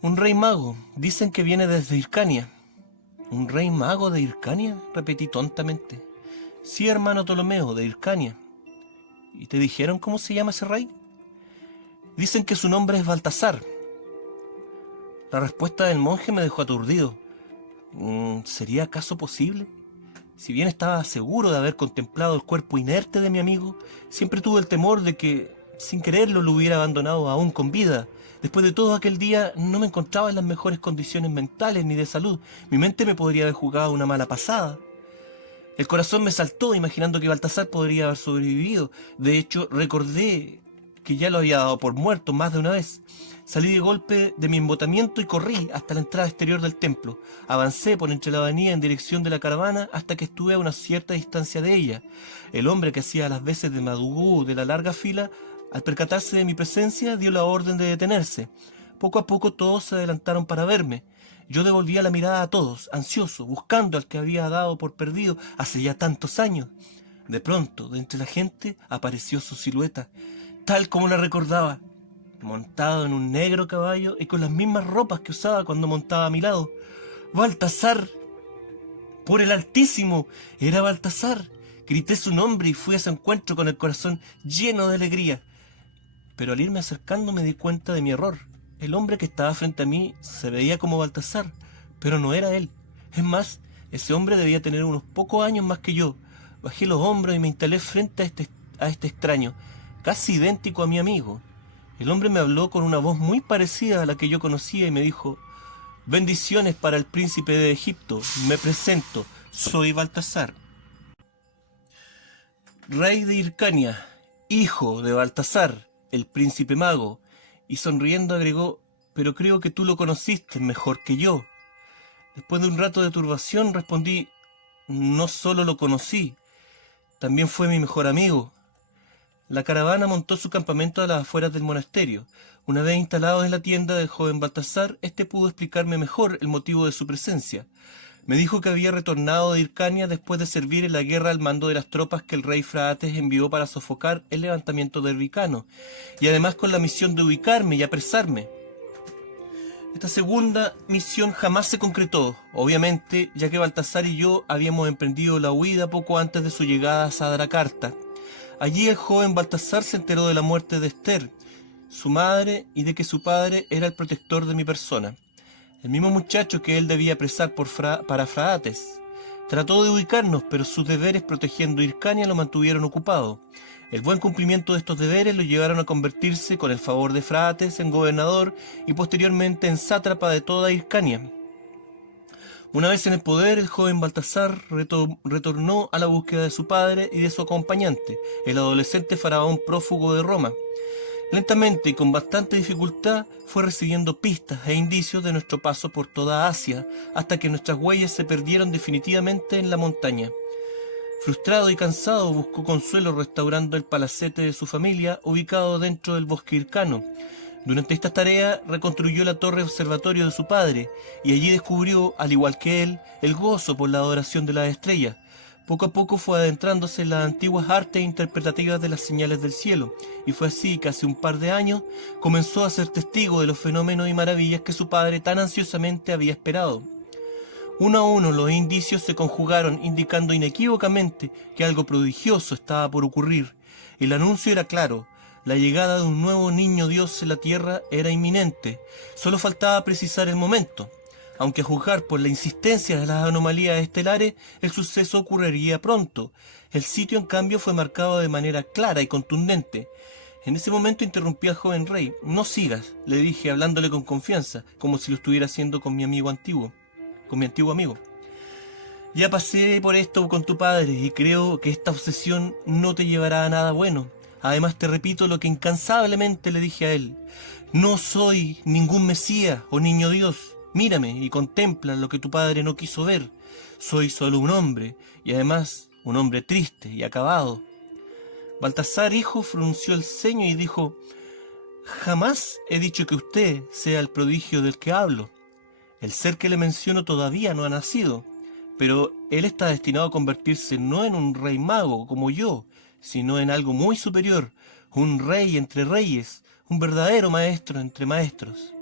Un rey mago, dicen que viene desde Hircania. ¿Un rey mago de Hircania?, repetí tontamente. Sí, hermano Ptolomeo, de Hircania. ¿Y te dijeron cómo se llama ese rey? Dicen que su nombre es Baltasar. La respuesta del monje me dejó aturdido. ¿Sería acaso posible? Si bien estaba seguro de haber contemplado el cuerpo inerte de mi amigo, siempre tuve el temor de que, sin quererlo, lo hubiera abandonado aún con vida. Después de todo aquel día no me encontraba en las mejores condiciones mentales ni de salud. Mi mente me podría haber jugado una mala pasada. El corazón me saltó imaginando que Baltasar podría haber sobrevivido. De hecho, recordé que ya lo había dado por muerto más de una vez. Salí de golpe de mi embotamiento y corrí hasta la entrada exterior del templo. Avancé por entre la avenida en dirección de la caravana hasta que estuve a una cierta distancia de ella. El hombre que hacía las veces de madugú de la larga fila, al percatarse de mi presencia, dio la orden de detenerse. Poco a poco todos se adelantaron para verme. Yo devolvía la mirada a todos, ansioso, buscando al que había dado por perdido hace ya tantos años. De pronto, de entre la gente, apareció su silueta, tal como la recordaba, montado en un negro caballo y con las mismas ropas que usaba cuando montaba a mi lado. ¡Baltasar! ¡Por el Altísimo! ¡Era Baltasar! Grité su nombre y fui a su encuentro con el corazón lleno de alegría. Pero al irme acercando me di cuenta de mi error. El hombre que estaba frente a mí se veía como Baltasar, pero no era él. Es más, ese hombre debía tener unos pocos años más que yo. Bajé los hombros y me instalé frente a este extraño, casi idéntico a mi amigo. El hombre me habló con una voz muy parecida a la que yo conocía y me dijo: «Bendiciones para el príncipe de Egipto. Me presento. Soy Baltasar, rey de Hircania, hijo de Baltasar, el príncipe mago». Y sonriendo agregó: «Pero creo que tú lo conociste mejor que yo». Después de un rato de turbación respondí: «No solo lo conocí, también fue mi mejor amigo». La caravana montó su campamento a las afueras del monasterio. Una vez instalados en la tienda del joven Baltasar, este pudo explicarme mejor el motivo de su presencia. Me dijo que había retornado de Hircania después de servir en la guerra al mando de las tropas que el rey Fraates envió para sofocar el levantamiento de Hircano, y además con la misión de ubicarme y apresarme. Esta segunda misión jamás se concretó, obviamente, ya que Baltasar y yo habíamos emprendido la huida poco antes de su llegada a Sadracarta. Allí el joven Baltasar se enteró de la muerte de Esther, su madre, y de que su padre era el protector de mi persona, el mismo muchacho que él debía apresar para Fraates. Trató de ubicarnos, pero sus deberes protegiendo Hircania lo mantuvieron ocupado. El buen cumplimiento de estos deberes lo llevaron a convertirse, con el favor de Fraates, en gobernador y posteriormente en sátrapa de toda Hircania. Una vez en el poder, el joven Baltasar retornó a la búsqueda de su padre y de su acompañante, el adolescente faraón prófugo de Roma. Lentamente y con bastante dificultad fue recibiendo pistas e indicios de nuestro paso por toda Asia, hasta que nuestras huellas se perdieron definitivamente en la montaña. Frustrado y cansado, buscó consuelo restaurando el palacete de su familia, ubicado dentro del bosque hircano. Durante esta tarea reconstruyó la torre observatorio de su padre, y allí descubrió, al igual que él, el gozo por la adoración de las estrellas. Poco a poco fue adentrándose en las antiguas artes interpretativas de las señales del cielo, y fue así que hace un par de años comenzó a ser testigo de los fenómenos y maravillas que su padre tan ansiosamente había esperado. Uno a uno los indicios se conjugaron, indicando inequívocamente que algo prodigioso estaba por ocurrir. El anuncio era claro: la llegada de un nuevo niño Dios en la tierra era inminente. Solo faltaba precisar el momento. Aunque a juzgar por la insistencia de las anomalías estelares, el suceso ocurriría pronto. El sitio, en cambio, fue marcado de manera clara y contundente. En ese momento interrumpí al joven rey. «No sigas», le dije, hablándole con confianza, como si lo estuviera haciendo con mi antiguo amigo. «Ya pasé por esto con tu padre y creo que esta obsesión no te llevará a nada bueno. Además, te repito lo que incansablemente le dije a él: no soy ningún Mesías o niño Dios. Mírame y contempla lo que tu padre no quiso ver. Soy solo un hombre, y además un hombre triste y acabado». Baltasar, hijo, frunció el ceño y dijo: «Jamás he dicho que usted sea el prodigio del que hablo. El ser que le menciono todavía no ha nacido, pero él está destinado a convertirse no en un rey mago como yo, sino en algo muy superior, un rey entre reyes, un verdadero maestro entre maestros».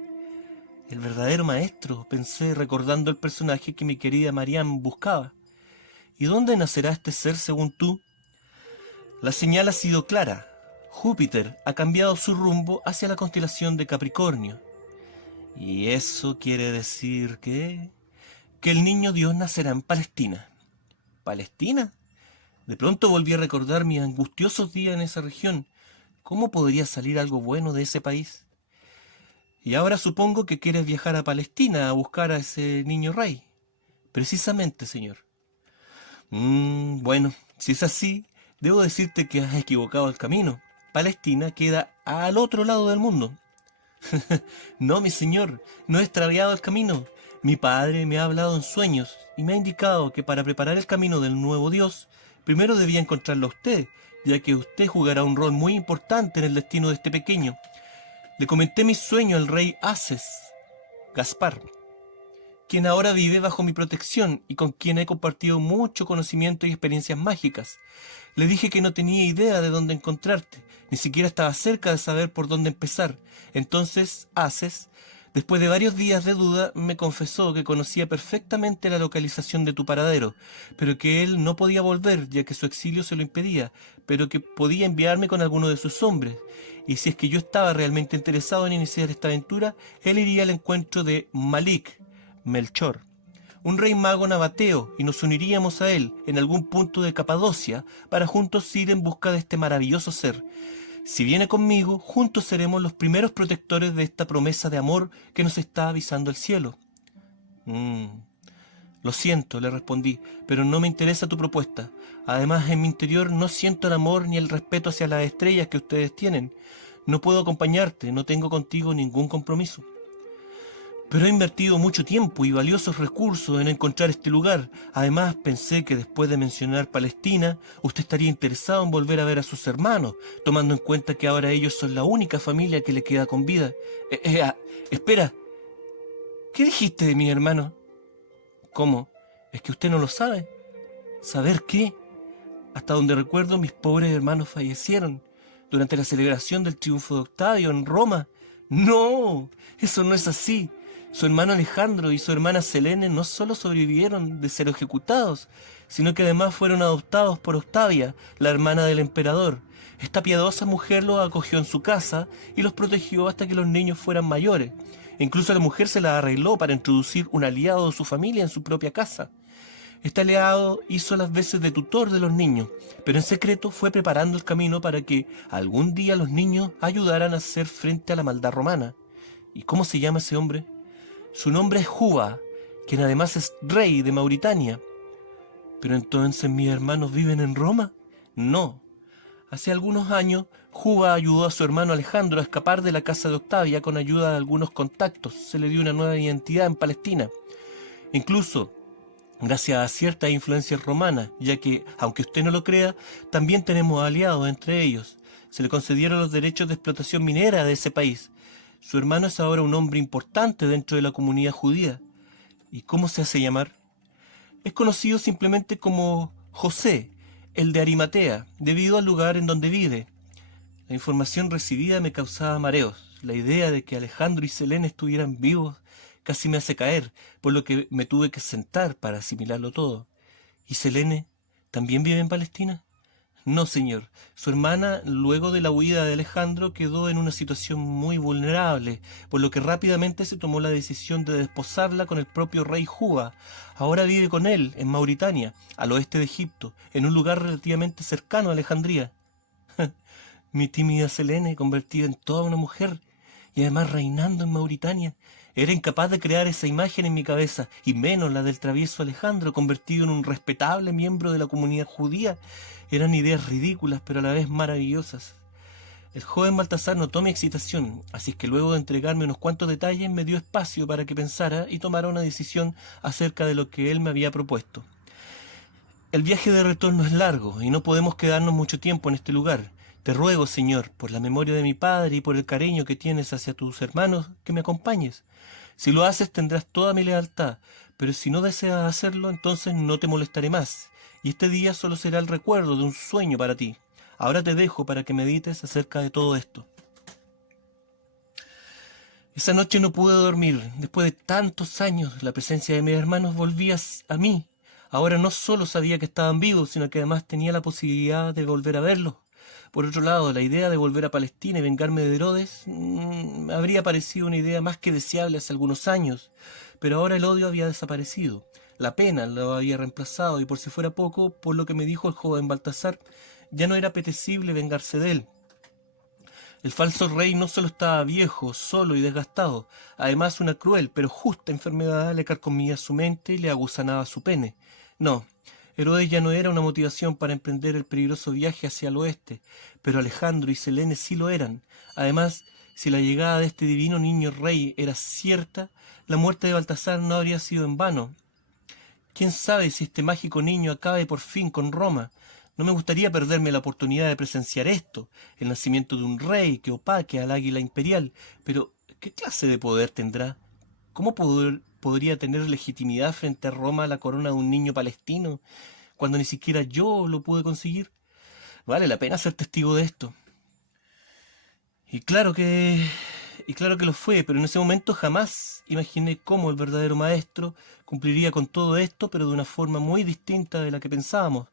«El verdadero maestro», pensé, recordando el personaje que mi querida Mariam buscaba. «¿Y dónde nacerá este ser según tú?» La señal ha sido clara. Júpiter ha cambiado su rumbo hacia la constelación de Capricornio. ¿Y eso quiere decir que el niño Dios nacerá en Palestina? ¿Palestina? De pronto volví a recordar mis angustiosos días en esa región. ¿Cómo podría salir algo bueno de ese país? Y ahora supongo que quieres viajar a Palestina a buscar a ese niño rey. Precisamente, señor. Bueno, si es así, debo decirte que has equivocado el camino. Palestina queda al otro lado del mundo. No, mi señor, no he extraviado el camino. Mi padre me ha hablado en sueños y me ha indicado que para preparar el camino del nuevo Dios, primero debía encontrarlo a usted, ya que usted jugará un rol muy importante en el destino de este pequeño. Le comenté mi sueño al rey Ases, Gaspar, quien ahora vive bajo mi protección y con quien he compartido mucho conocimiento y experiencias mágicas. Le dije que no tenía idea de dónde encontrarte, ni siquiera estaba cerca de saber por dónde empezar. Entonces Ases, después de varios días de duda, me confesó que conocía perfectamente la localización de tu paradero, pero que él no podía volver ya que su exilio se lo impedía, pero que podía enviarme con alguno de sus hombres. Y si es que yo estaba realmente interesado en iniciar esta aventura, él iría al encuentro de Malik, Melchor, un rey mago nabateo, y nos uniríamos a él en algún punto de Capadocia para juntos ir en busca de este maravilloso ser. Si viene conmigo, juntos seremos los primeros protectores de esta promesa de amor que nos está avisando el cielo. Lo siento, le respondí, pero no me interesa tu propuesta. Además, en mi interior no siento el amor ni el respeto hacia las estrellas que ustedes tienen. No puedo acompañarte, no tengo contigo ningún compromiso. Pero he invertido mucho tiempo y valiosos recursos en encontrar este lugar. Además, pensé que después de mencionar Palestina, usted estaría interesado en volver a ver a sus hermanos, tomando en cuenta que ahora ellos son la única familia que le queda con vida. Espera, ¿qué dijiste de mis hermanos? ¿Cómo? ¿Es que usted no lo sabe? ¿Saber qué? Hasta donde recuerdo, mis pobres hermanos fallecieron durante la celebración del triunfo de Octavio en Roma. ¡No! Eso no es así. Su hermano Alejandro y su hermana Selene no solo sobrevivieron de ser ejecutados, sino que además fueron adoptados por Octavia, la hermana del emperador. Esta piadosa mujer los acogió en su casa y los protegió hasta que los niños fueran mayores. Incluso la mujer se la arregló para introducir un aliado de su familia en su propia casa. Este aliado hizo las veces de tutor de los niños, pero en secreto fue preparando el camino para que algún día los niños ayudaran a hacer frente a la maldad romana. ¿Y cómo se llama ese hombre? Su nombre es Juba, quien además es rey de Mauritania. ¿Pero entonces mis hermanos viven en Roma? No. Hace algunos años, Juba ayudó a su hermano Alejandro a escapar de la casa de Octavia con ayuda de algunos contactos. Se le dio una nueva identidad en Palestina. Incluso, gracias a ciertas influencias romanas, ya que, aunque usted no lo crea, también tenemos aliados entre ellos. Se le concedieron los derechos de explotación minera de ese país. Su hermano es ahora un hombre importante dentro de la comunidad judía. ¿Y cómo se hace llamar? Es conocido simplemente como José, el de Arimatea, debido al lugar en donde vive. La información recibida me causaba mareos. La idea de que Alejandro y Selene estuvieran vivos casi me hace caer, por lo que me tuve que sentar para asimilarlo todo. ¿Y Selene también vive en Palestina? No, señor. Su hermana, luego de la huida de Alejandro, quedó en una situación muy vulnerable, por lo que rápidamente se tomó la decisión de desposarla con el propio rey Juba. Ahora vive con él, en Mauritania, al oeste de Egipto, en un lugar relativamente cercano a Alejandría. Mi tímida Selene, convertida en toda una mujer, y además reinando en Mauritania, era incapaz de crear esa imagen en mi cabeza, y menos la del travieso Alejandro, convertido en un respetable miembro de la comunidad judía. Eran ideas ridículas, pero a la vez maravillosas. El joven Baltasar notó mi excitación, así es que luego de entregarme unos cuantos detalles me dio espacio para que pensara y tomara una decisión acerca de lo que él me había propuesto. El viaje de retorno es largo y no podemos quedarnos mucho tiempo en este lugar. Te ruego, Señor, por la memoria de mi padre y por el cariño que tienes hacia tus hermanos, que me acompañes. Si lo haces tendrás toda mi lealtad, pero si no deseas hacerlo, entonces no te molestaré más, y este día solo será el recuerdo de un sueño para ti. Ahora te dejo para que medites acerca de todo esto. Esa noche no pude dormir. Después de tantos años, la presencia de mis hermanos volvía a mí. Ahora no solo sabía que estaban vivos, sino que además tenía la posibilidad de volver a verlos. Por otro lado, la idea de volver a Palestina y vengarme de Herodes me habría parecido una idea más que deseable hace algunos años, pero ahora el odio había desaparecido. La pena lo había reemplazado y por si fuera poco, por lo que me dijo el joven Baltasar, ya no era apetecible vengarse de él. El falso rey no solo estaba viejo, solo y desgastado, además una cruel pero justa enfermedad le carcomía su mente y le aguzanaba su pene. No, Herodes ya no era una motivación para emprender el peligroso viaje hacia el oeste, pero Alejandro y Selene sí lo eran. Además, si la llegada de este divino niño rey era cierta, la muerte de Baltasar no habría sido en vano. ¿Quién sabe si este mágico niño acabe por fin con Roma? No me gustaría perderme la oportunidad de presenciar esto, el nacimiento de un rey que opaque al águila imperial, pero ¿qué clase de poder tendrá? ¿Cómo podría tener legitimidad frente a Roma la corona de un niño palestino, cuando ni siquiera yo lo pude conseguir? Vale la pena ser testigo de esto. Y claro que... Y claro que lo fue, pero en ese momento jamás imaginé cómo el verdadero maestro cumpliría con todo esto, pero de una forma muy distinta de la que pensábamos.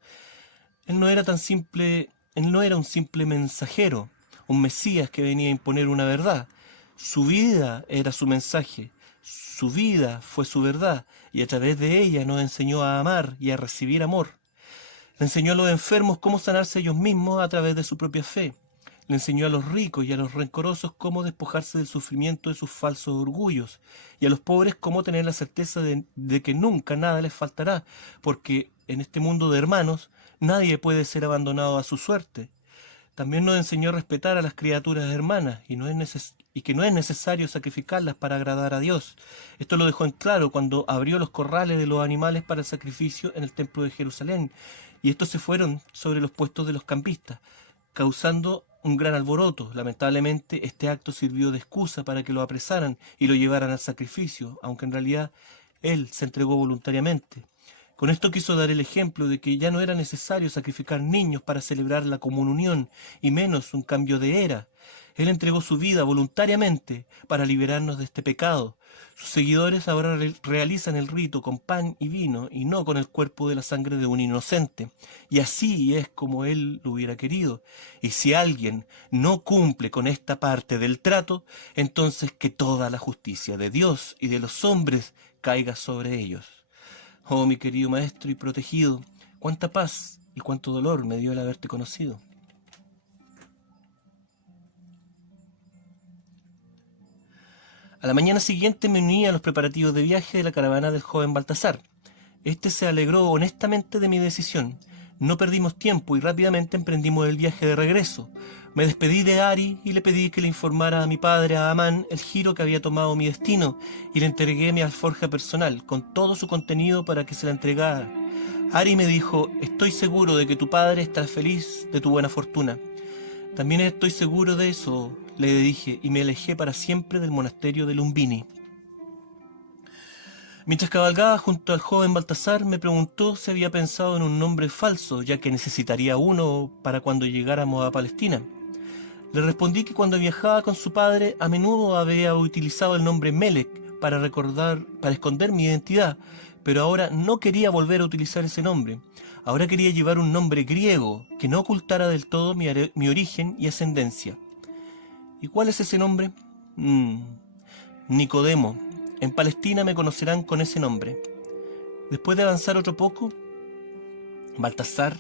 Él no era tan simple, él no era un simple mensajero, un mesías que venía a imponer una verdad. Su vida era su mensaje, su vida fue su verdad, y a través de ella nos enseñó a amar y a recibir amor. Le enseñó a los enfermos cómo sanarse ellos mismos a través de su propia fe. Le enseñó a los ricos y a los rencorosos cómo despojarse del sufrimiento de sus falsos orgullos, y a los pobres cómo tener la certeza de que nunca nada les faltará, porque en este mundo de hermanos nadie puede ser abandonado a su suerte. También nos enseñó a respetar a las criaturas hermanas y que no es necesario sacrificarlas para agradar a Dios. Esto lo dejó en claro cuando abrió los corrales de los animales para el sacrificio en el templo de Jerusalén, y estos se fueron sobre los puestos de los campistas, causando un gran alboroto. Lamentablemente, este acto sirvió de excusa para que lo apresaran y lo llevaran al sacrificio, aunque en realidad él se entregó voluntariamente. Con esto quiso dar el ejemplo de que ya no era necesario sacrificar niños para celebrar la comunión, y menos un cambio de era. Él entregó su vida voluntariamente para liberarnos de este pecado. Sus seguidores ahora realizan el rito con pan y vino, y no con el cuerpo de la sangre de un inocente. Y así es como él lo hubiera querido. Y si alguien no cumple con esta parte del trato, entonces que toda la justicia de Dios y de los hombres caiga sobre ellos. Oh, mi querido maestro y protegido, cuánta paz y cuánto dolor me dio el haberte conocido. A la mañana siguiente me uní a los preparativos de viaje de la caravana del joven Baltasar. Este se alegró honestamente de mi decisión. No perdimos tiempo y rápidamente emprendimos el viaje de regreso. Me despedí de Ari y le pedí que le informara a mi padre, a Amán, el giro que había tomado mi destino, y le entregué mi alforja personal, con todo su contenido para que se la entregara. Ari me dijo: estoy seguro de que tu padre estará feliz de tu buena fortuna. También estoy seguro de eso, le dije, y me alejé para siempre del monasterio de Lumbini. Mientras cabalgaba junto al joven Baltasar, me preguntó si había pensado en un nombre falso, ya que necesitaría uno para cuando llegáramos a Palestina. Le respondí que cuando viajaba con su padre, a menudo había utilizado el nombre Melek para esconder mi identidad, pero ahora no quería volver a utilizar ese nombre. Ahora quería llevar un nombre griego que no ocultara del todo mi origen y ascendencia. ¿Y cuál es ese nombre? Nicodemo. En Palestina me conocerán con ese nombre. Después de avanzar otro poco, Baltasar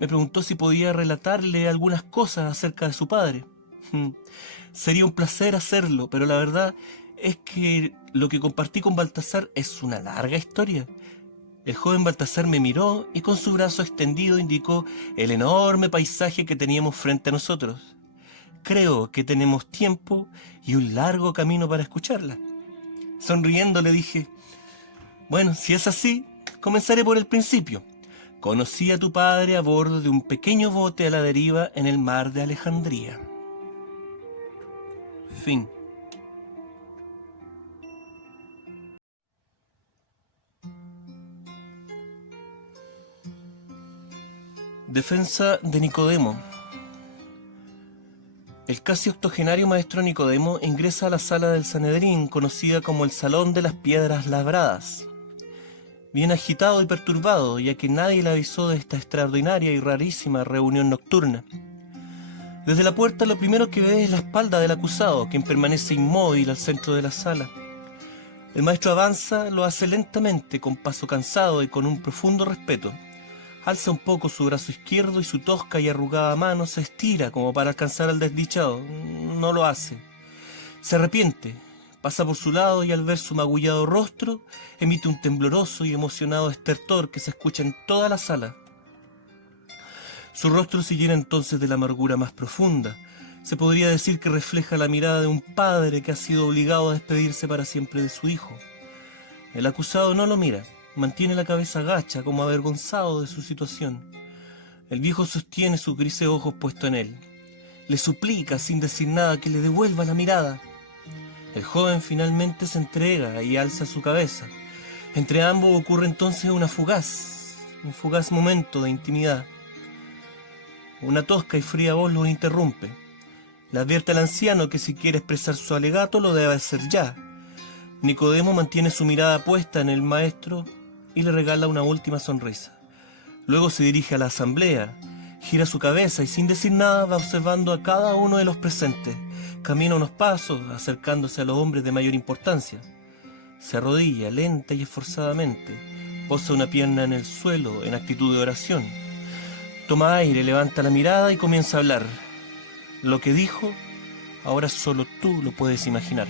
me preguntó si podía relatarle algunas cosas acerca de su padre. Sería un placer hacerlo, pero la verdad es que lo que compartí con Baltasar es una larga historia. El joven Baltasar me miró y con su brazo extendido indicó el enorme paisaje que teníamos frente a nosotros. Creo que tenemos tiempo y un largo camino para escucharla. Sonriendo le dije: bueno, si es así, comenzaré por el principio. Conocí a tu padre a bordo de un pequeño bote a la deriva en el mar de Alejandría. Fin. Defensa de Nicodemo. El casi octogenario maestro Nicodemo ingresa a la sala del Sanedrín, conocida como el Salón de las Piedras Labradas. Bien agitado y perturbado, ya que nadie le avisó de esta extraordinaria y rarísima reunión nocturna. Desde la puerta lo primero que ve es la espalda del acusado, quien permanece inmóvil al centro de la sala. El maestro avanza, lo hace lentamente, con paso cansado y con un profundo respeto. Alza un poco su brazo izquierdo y su tosca y arrugada mano se estira como para alcanzar al desdichado. No lo hace. Se arrepiente. Pasa por su lado y al ver su magullado rostro, emite un tembloroso y emocionado estertor que se escucha en toda la sala. Su rostro se llena entonces de la amargura más profunda. Se podría decir que refleja la mirada de un padre que ha sido obligado a despedirse para siempre de su hijo. El acusado no lo mira, mantiene la cabeza gacha como avergonzado de su situación. El viejo sostiene sus grises ojos puestos en él. Le suplica sin decir nada que le devuelva la mirada. El joven finalmente se entrega y alza su cabeza. Entre ambos ocurre entonces un fugaz momento de intimidad. Una tosca y fría voz lo interrumpe. Le advierte al anciano que si quiere expresar su alegato lo debe hacer ya. Nicodemo mantiene su mirada puesta en el maestro y le regala una última sonrisa. Luego se dirige a la asamblea, gira su cabeza y sin decir nada va observando a cada uno de los presentes. Camina unos pasos, acercándose a los hombres de mayor importancia. Se arrodilla lenta y esforzadamente, posa una pierna en el suelo en actitud de oración. Toma aire, levanta la mirada y comienza a hablar. Lo que dijo, ahora solo tú lo puedes imaginar.